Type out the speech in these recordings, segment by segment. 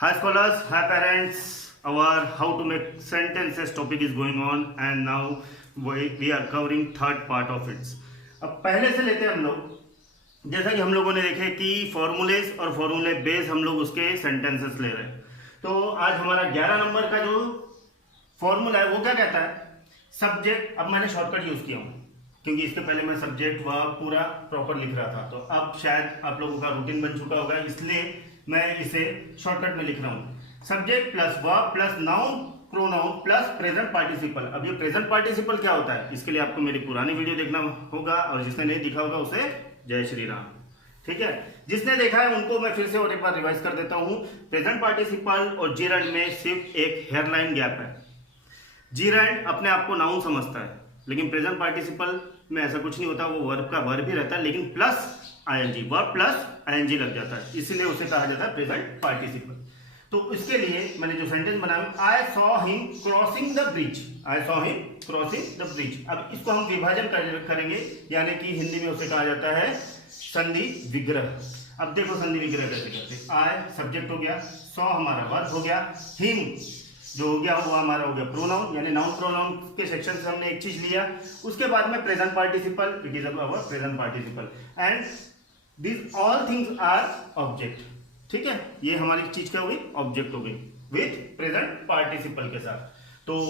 Hi scholars, hi parents. Our how to make sentences topic is going on and now we are covering third part of it. अब पहले से लेते हैं हम लोग, जैसा कि हम लोगों ने देखे कि फॉर्मूलेज और फॉर्मूले बेस हम लोग उसके सेंटेंसेस ले रहे हैं। तो आज हमारा 11 नंबर का जो फॉर्मूला है वो क्या कहता है, सब्जेक्ट। अब मैंने शॉर्टकट यूज किया हूँ क्योंकि इसके पहले मैं सब्जेक्ट व पूरा प्रॉपर लिख रहा था, तो अब शायद आप लोगों का रूटीन बन चुका होगा, इसलिए मैं इसे शॉर्टकट में लिख रहा हूँ। Subject plus verb plus noun pronoun plus present participle. अब ये प्रेजेंट पार्टिसिपल क्या होता है, इसके लिए आपको मेरी पुरानी वीडियो देखना होगा और जिसने नहीं देखा होगा उसे जय श्री राम। ठीक है, जिसने देखा है उनको मैं फिर से और एक बार रिवाइज कर देता हूँ। प्रेजेंट पार्टिसिपल और जीरेंड में सिर्फ एक हेयरलाइन गैप है। जीरेंड अपने आप को नाउन समझता है, लेकिन प्रेजेंट पार्टिसिपल में ऐसा कुछ नहीं होता, वो वर्ब का वर्ब ही रहता है, लेकिन plus ING, verb plus ING लग जाता है, इसलिए उसे कहा जाता है प्रेजेंट पार्टिसिपल। तो इसके लिए मैंने जो सेंटेंस बनाया, I saw him crossing the bridge, I saw him crossing the bridge. अब इसको हम विभाजन करेंगे, यानी कि हिंदी में उसे कहा जाता है संधि विग्रह। अब देखो संधि विग्रह कैसे करते हैं। आई सब्जेक्ट हो गया, सॉ हमारा वर्ब हो गया, हिम जो हो गया वो हमारा हो गया प्रोनाउन, यानी नाउन प्रोनाउन के सेक्शन से हमने एक चीज लिया। उसके बाद में present participle, it is our present participle and this all things are object. ठीक है, ये हमारी चीज क्या हुई, ऑब्जेक्ट हो गई विथ प्रेजेंट पार्टिसिपल के साथ। तो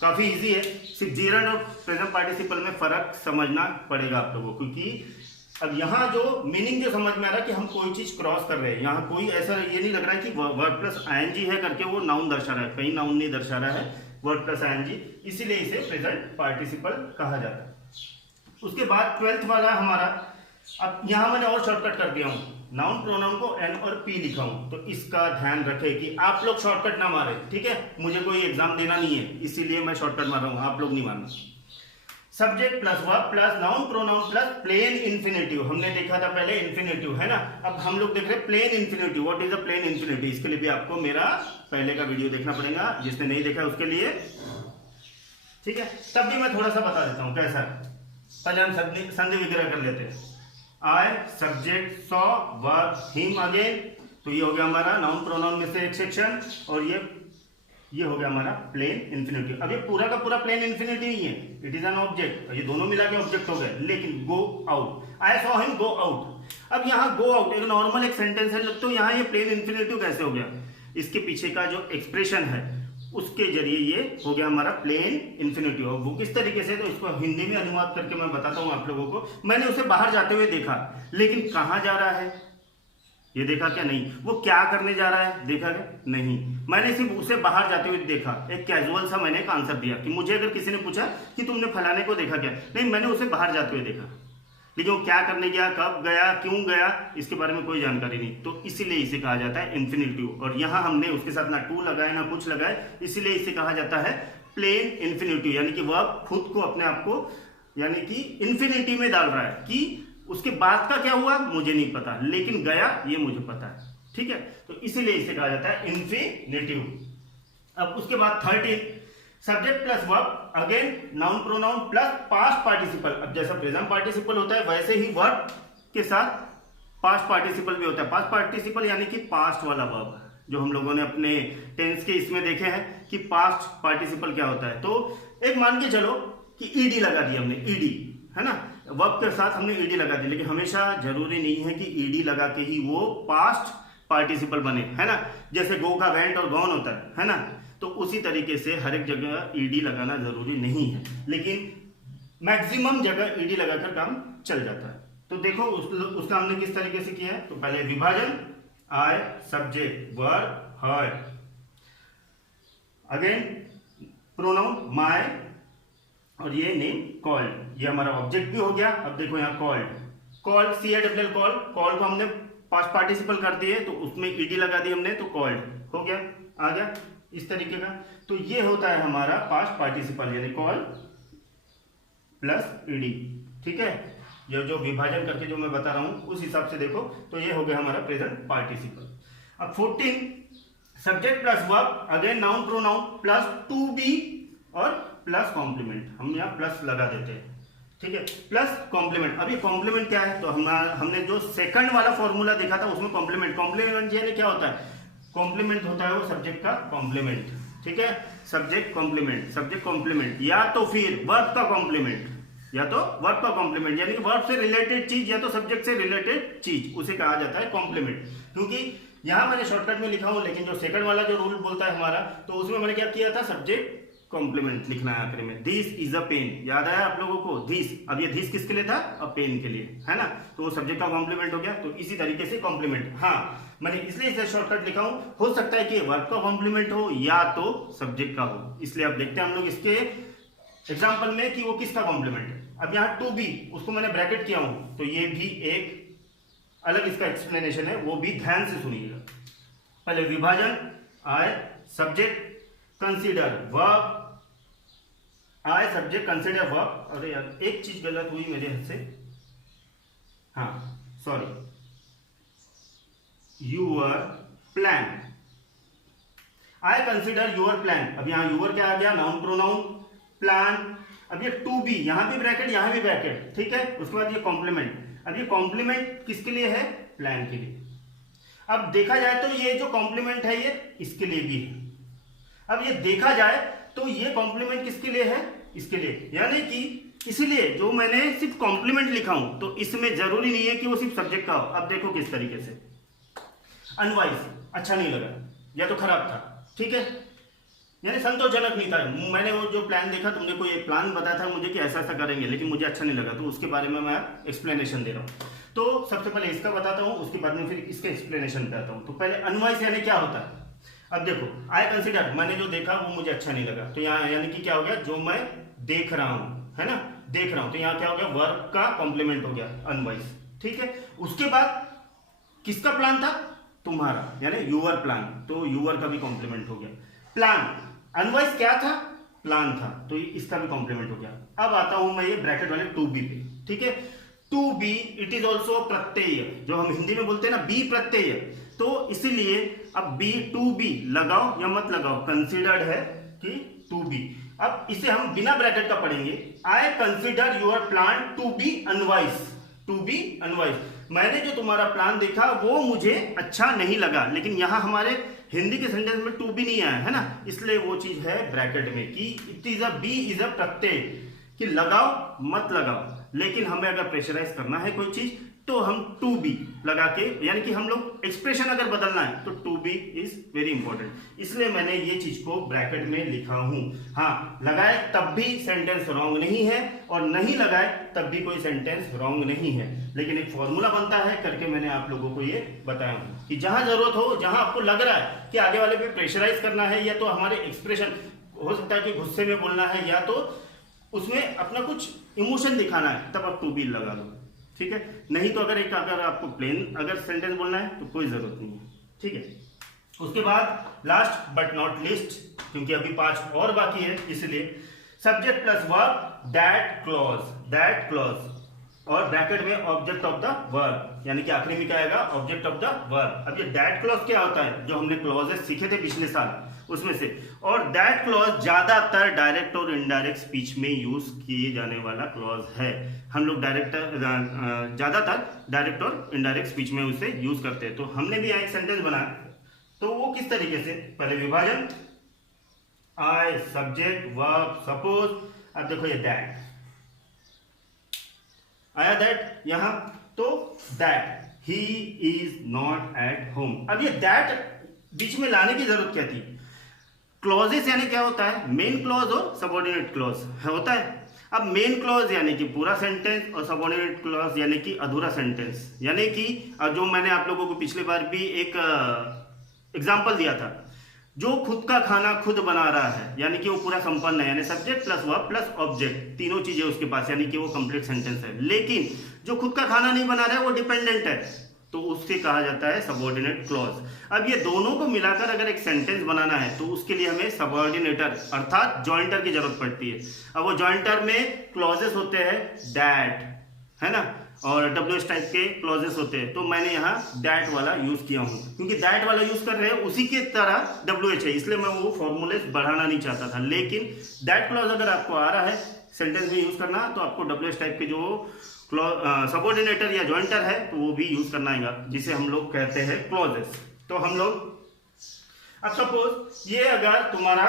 काफी इजी है, सिर्फ जीरेंड और प्रेजेंट पार्टिसिपल में फर्क समझना पड़ेगा आप लोगों को, क्योंकि अब यहाँ जो मीनिंग जो समझ में आ रहा है कि हम कोई चीज क्रॉस कर रहे हैं, यहाँ कोई ऐसा ये नहीं लग रहा है कि वर्ड प्लस आईएनजी है करके वो नाउन दर्शा रहा है, कहीं नाउन नहीं दर्शा रहा है, वर्ड प्लस आईएनजी, इसीलिए इसे प्रेजेंट पार्टिसिपल कहा जाता है। उसके बाद 12th वाला हमारा, अब यहाँ मैंने और शॉर्टकट कर दिया हूँ, नाउन प्रोनाउन को एन और पी लिखा हूँ, तो इसका ध्यान रखें कि आप लोग शॉर्टकट ना मारे। ठीक है, मुझे कोई एग्जाम देना नहीं है, इसीलिए मैं शॉर्टकट मार रहा हूँ, आप लोग नहीं मारना। Subject plus verb plus noun pronoun plus plain infinitive, हमने देखा था पहले इन्फिनेटिव है ना, अब हम लोग देख रहे हैं plain infinitive. What is a plain infinitive, इसके लिए भी आपको मेरा पहले का वीडियो देखना पड़ेगा, जिसने नहीं देखा उसके लिए। ठीक है, तब भी मैं थोड़ा सा बता देता हूं कैसा। पहले हम संधि विग्रह कर लेते हैं। I subject saw verb him again, तो ये हो गया हमारा नाउन प्रोनाउन में से एक सेक्शन, और ये हो गया हमारा प्लेन इन्फिनिटिव। अब ये पूरा का पूरा प्लेन इन्फिनिटी नहीं है, इट इज एन ऑब्जेक्ट, ये दोनों मिला के ऑब्जेक्ट हो गए। लेकिन go out, I saw him go out, अब यहाँ गो आउट एक नॉर्मल एक सेंटेंस है, तो यहाँ ये प्लेन इन्फिनिटिव कैसे हो गया, इसके पीछे का जो एक्सप्रेशन है उसके जरिए ये हो गया हमारा प्लेन इन्फिनिटिव। वो किस तरीके से, तो इसको हिंदी में अनुवाद करके मैं बताता हूँ आप लोगों को। मैंने उसे बाहर जाते हुए देखा, लेकिन कहाँ जा रहा है ये देखा क्या, नहीं। वो क्या करने जा रहा है देखा क्या, नहीं। मैंने सिर्फ उसे बाहर जाते हुए देखा, एक कैजुअल सा मैंने एक आंसर दिया कि मुझे अगर किसी ने पूछा कि तुमने फलाने को देखा क्या, नहीं, मैंने उसे बाहर जाते हुए देखा, लेकिन वो क्या करने गया, कब गया, क्यों गया, इसके बारे में कोई जानकारी नहीं, तो इसीलिए इसे कहा जाता है इन्फिनिटिव। और यहाँ हमने उसके साथ ना टू लगाए ना कुछ लगाए, इसीलिए इसे कहा जाता है प्लेन इन्फिनिटिव, यानी कि वह खुद को अपने आप को यानी कि इन्फिनिटी में डाल रहा है कि उसके बाद का क्या हुआ मुझे नहीं पता, लेकिन गया ये मुझे पता है। ठीक है, तो इसीलिए इसे कहा जाता है इन्फिनिटिव। अब उसके बाद 13 subject plus verb again noun pronoun plus past participle. अब जैसा प्रेजेंट पार्टिसिपल होता है वैसे ही वर्ब के साथ पास्ट पार्टिसिपल भी होता है। पास्ट पार्टिसिपल यानी कि पास्ट वाला वर्ब, जो हम लोगों ने अपने टेंस के इसमें देखे हैं कि पास्ट पार्टिसिपल क्या होता है। तो एक मान के चलो कि ईडी लगा दी हमने, ईडी है ना, वर्ब के साथ हमने ईडी लगा दी, लेकिन हमेशा जरूरी नहीं है कि ईडी लगा के ही वो पास्ट पार्टिसिपल बने, है ना। जैसे गो का वेंट और गॉन होता है ना, तो उसी तरीके से हर एक जगह ईडी लगाना जरूरी नहीं है, लेकिन मैक्सिमम जगह ईडी लगाकर काम चल जाता है। तो देखो उसका हमने किस तरीके से किया है। तो पहले विभाजन, I subject verb her, again pronoun my, और ये नेम कॉल्ड, ये हमारा ऑब्जेक्ट भी हो गया। अब देखो यहाँ called, called CALL call, call को हमने पास्ट पार्टिसिपल कर दिए तो उसमें ईडी लगा दी हमने, तो कॉल्ड हो गया, आ गया इस तरीके का। तो ये होता है हमारा पास्ट पार्टिसिपल, यानी कॉल प्लस ईडी। ठीक है, ये जो विभाजन करके जो मैं बता रहा हूं उस हिसाब से देखो, तो ये हो गया हमारा प्रेजेंट पार्टिसिपल। अब 14 subject plus verb again noun pronoun plus to be और प्लस कॉम्प्लीमेंट, हम यहाँ प्लस लगा देते हैं। ठीक है, प्लस कॉम्प्लीमेंट। अब ये कॉम्प्लीमेंट क्या है, तो हमने जो सेकंड वाला फॉर्मूला देखा था उसमें कॉम्प्लीमेंट यानी क्या होता है, कॉम्प्लीमेंट होता है वो सब्जेक्ट का कॉम्प्लीमेंट, ठीक है, सब्जेक्ट कॉम्प्लीमेंट या तो फिर वर्ब का कॉम्प्लीमेंट, या तो वर्ब का कॉम्प्लीमेंट, यानी कि वर्ब से रिलेटेड चीज या तो सब्जेक्ट से रिलेटेड चीज, उसे कहा जाता है कॉम्प्लीमेंट। क्योंकि यहां मैंने शॉर्टकट में लिखा हूं, लेकिन जो सेकंड वाला जो रूल बोलता है हमारा, तो उसमें मैंने क्या किया था, सब्जेक्ट कॉम्प्लीमेंट लिखना है आखिर में। दिस इज अ पेन, याद आया आप लोगों को, दिस, अब ये दिस किसके लिए था, अ पेन के लिए, है ना, तो वो सब्जेक्ट का कॉम्प्लीमेंट हो गया। तो इसी तरीके से कॉम्प्लीमेंट, हाँ मैंने इसलिए इसे शॉर्टकट लिखा हूं, हो सकता है कि वर्ब का कॉम्प्लीमेंट हो या तो सब्जेक्ट का हो, इसलिए अब देखते हैं हम लोग इसके एग्जाम्पल में कि वो किसका कॉम्प्लीमेंट है। अब यहाँ टू बी, उसको मैंने ब्रैकेट किया हूं, तो ये भी एक अलग इसका एक्सप्लेनेशन है, वो भी ध्यान से सुनिएगा। पहले विभाजन, I subject consider verb, I subject consider verb. अरे यार एक चीज गलत हुई मेरे हाथ से, हाँ sorry, your plan, I consider your plan. अब यहां यूअर क्या आ गया, नाउन प्रोनाउन, प्लान। अब ये टू बी, यहां भी ब्रैकेट यहां भी ब्रैकेट, ठीक है, उसके बाद ये कॉम्प्लीमेंट। अब ये कॉम्प्लीमेंट किसके लिए है, प्लान के लिए। अब देखा जाए तो ये जो कॉम्प्लीमेंट है ये इसके लिए भी है। अब ये देखा जाए तो ये कॉम्प्लीमेंट किसके लिए है, इसके लिए, यानी कि इसीलिए जो मैंने सिर्फ कॉम्प्लीमेंट लिखा हूं, तो इसमें जरूरी नहीं है कि वो सिर्फ सब्जेक्ट का हो। अब देखो किस तरीके से, अनवाइज, अच्छा नहीं लगा या तो खराब था, ठीक है, यानी संतोषजनक नहीं था। मैंने वो जो प्लान देखा, तुमने कोई एक प्लान बताया था मुझे कि ऐसा ऐसा करेंगे, लेकिन मुझे अच्छा नहीं लगा, तो उसके बारे में मैं एक्सप्लेनेशन दे रहा हूँ। तो सबसे पहले इसका बताता हूँ, उसके बाद में फिर इसके एक्सप्लेनेशन बताता हूँ। तो पहले अनवाइज यानी क्या होता है। अब देखो, आई कंसिडर, मैंने जो देखा वो मुझे अच्छा नहीं लगा, तो यहाँ यानी कि क्या हो गया, जो मैं देख रहा हूँ, है ना, देख रहा हूँ, तो यहाँ क्या हो गया, वर्ब का कॉम्प्लीमेंट हो गया अनवाइज, ठीक है। उसके बाद किसका प्लान था, तुम्हारा, यानी यूअर प्लान, तो यूअर का भी कॉम्प्लीमेंट हो गया। प्लान, अनवाइज क्या था, प्लान था, तो इसका भी कॉम्प्लीमेंट हो गया। अब आता हूं मैं ये ब्रैकेट वाले टू बी पे, ठीक है। To be it is also प्रत्यय, जो हम हिंदी में बोलते हैं ना बी प्रत्यय, तो इसीलिए अब बी टू बी लगाओ या मत लगाओ, कंसिडर्ड है कि टू बी। अब इसे हम बिना ब्रैकेट का पढ़ेंगे, I consider your plan to be unwise, to be unwise, मैंने जो तुम्हारा प्लान देखा वो मुझे अच्छा नहीं लगा। लेकिन यहां हमारे हिंदी के सेंटेंस में टू बी नहीं आया है ना, इसलिए वो चीज है ब्रैकेट में कि it is a be is a प्रत्यय, कि लगाओ मत लगाओ। लेकिन हमें अगर प्रेशराइज करना है कोई चीज तो हम टू बी लगा के, यानी कि हम लोग एक्सप्रेशन अगर बदलना है तो to be is very important, इसलिए मैंने ये चीज को ब्रैकेट में लिखा हूं। हाँ, लगाए तब भी सेंटेंस रॉन्ग नहीं है और नहीं लगाए तब भी कोई सेंटेंस रॉन्ग नहीं है, लेकिन एक फॉर्मूला बनता है करके मैंने आप लोगों को ये बताया हूं कि जहां जरूरत हो, जहां आपको लग रहा है कि आगे वाले पे प्रेशराइज करना है, या तो हमारे एक्सप्रेशन हो सकता है कि गुस्से में बोलना है, या तो उसमें अपना कुछ इमोशन दिखाना है, तब आप टू बी लगा लो, ठीक है। नहीं तो अगर आपको प्लेन अगर सेंटेंस बोलना है तो कोई जरूरत नहीं है, ठीक है। उसके बाद लास्ट बट नॉट लिस्ट, क्योंकि अभी 5 और बाकी है, इसलिए subject plus verb, that clause और ब्रैकेट में ऑब्जेक्ट ऑफ द वर्ब, यानी कि आखिरी में क्या आएगा, ऑब्जेक्ट ऑफ द वर्ब। अब ये दैट क्लॉज क्या होता है, जो हमने क्लॉजेस सीखे थे पिछले साल उसमें से, और दैट क्लॉज ज्यादातर डायरेक्ट और इनडायरेक्ट स्पीच में यूज किए जाने वाला क्लॉज है। हम लोग ज्यादातर डायरेक्ट और इनडायरेक्ट स्पीच में उसे यूज करते हैं। तो हमने भी यहाँ एक सेंटेंस बनाया, तो वो किस तरीके से, पहले विभाजन, आई सब्जेक्ट वर्ब सपोज। अब देखो ये दैट आया, दैट यहां, तो that he is not at home. अब ये दैट बीच में लाने की जरूरत क्या थी, क्लॉजेस यानी क्या होता है, मेन क्लॉज और सबऑर्डिनेट क्लॉज होता है। अब मेन क्लॉज यानी कि पूरा सेंटेंस और सबऑर्डिनेट क्लॉज यानी कि अधूरा सेंटेंस, यानी कि जो मैंने आप लोगों को पिछली बार भी एक एग्जांपल दिया था, जो खुद का खाना खुद बना रहा है, यानी कि वो पूरा संपन्न है, यानी subject plus verb plus object, तीनों चीजें उसके पास, यानी कि वो कंप्लीट सेंटेंस है। लेकिन जो खुद का खाना नहीं बना रहा है वो डिपेंडेंट है, तो उससे कहा जाता है सबऑर्डिनेट क्लॉज। अब ये दोनों को मिलाकर अगर एक सेंटेंस बनाना है तो उसके लिए हमें सबऑर्डिनेटर अर्थात जॉइंटर की जरूरत पड़ती है। अब वो जॉइंटर में क्लॉजेस होते हैं दैट, है ना, और डब्ल्यूएच टाइप के क्लॉजेस होते हैं, तो मैंने यहाँ दैट वाला यूज किया हूँ, क्योंकि दैट वाला यूज कर रहे हैं उसी के तरह डब्ल्यूएच है, इसलिए मैं वो फॉर्मूले बढ़ाना नहीं चाहता था। लेकिन दैट क्लॉज अगर आपको आ रहा है सेंटेंस में यूज करना, तो आपको डब्ल्यूएच टाइप के जो सबऑर्डिनेटर या जॉइंटर है तो वो भी यूज करना आएगा, जिसे हम लोग कहते हैं क्लॉजेस। तो हम लोग अब सपोज ये अगर तुम्हारा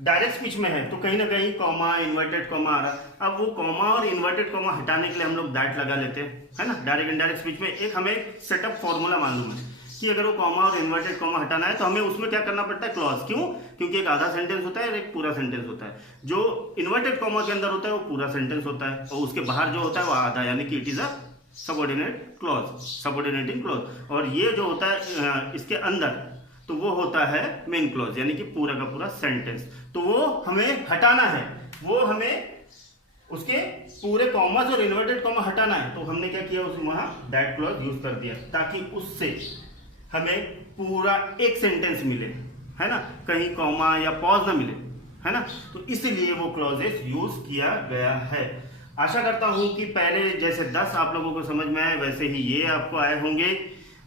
डायरेक्ट स्पीच में है तो कहीं ना कहीं कॉमा, इन्वर्टेड कॉमा आ रहा। अब वो कॉमा और इन्वर्टेड कॉमा हटाने के लिए हम लोग दैट लगा लेते हैं, है ना। डायरेक्ट इनडायरेक्ट स्पीच में एक हमें सेटअप फॉर्मूला मालूम है कि अगर वो कॉमा और इन्वर्टेड कॉमा हटाना है तो हमें उसमें क्या करना पड़ता है, क्लॉज। क्यों? क्योंकि एक आधा सेंटेंस होता है और एक पूरा सेंटेंस होता है। जो इन्वर्टेड कॉमा के अंदर होता है वो पूरा सेंटेंस होता है और उसके बाहर जो होता है वो आधा, यानी कि it is a subordinate clause, subordinating clause. और ये जो होता है इसके अंदर तो वो होता है मेन क्लॉज, यानी कि पूरा का पूरा सेंटेंस। तो वो हमें हटाना है, वो हमें उसके पूरे कॉमर्स और इन्वर्टेड कॉमा हटाना है। तो हमने क्या किया, उसमें वहां दैट क्लॉज यूज कर दिया ताकि उससे हमें पूरा एक सेंटेंस मिले, है ना, कहीं कॉमा या पॉज ना मिले, है ना। तो इसलिए वो क्लॉजेस यूज किया गया है। आशा करता हूं कि पहले जैसे 10 आप लोगों को समझ में आए वैसे ही ये आपको आए होंगे।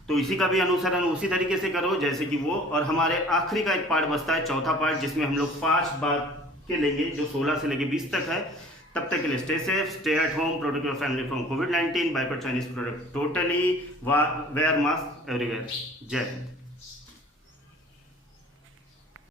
तो इसी का भी अनुसरण उसी तरीके से करो जैसे कि वो। और हमारे आखिरी का एक पार्ट बचता है, चौथा पार्ट, जिसमें हम लोग 5 बात के लेंगे जो 16 से लेके 20 तक है। तब तक के लिए stay safe, stay at home, protect your family from covid, boycott Chinese product totally, wear mask everywhere. जय हिंद।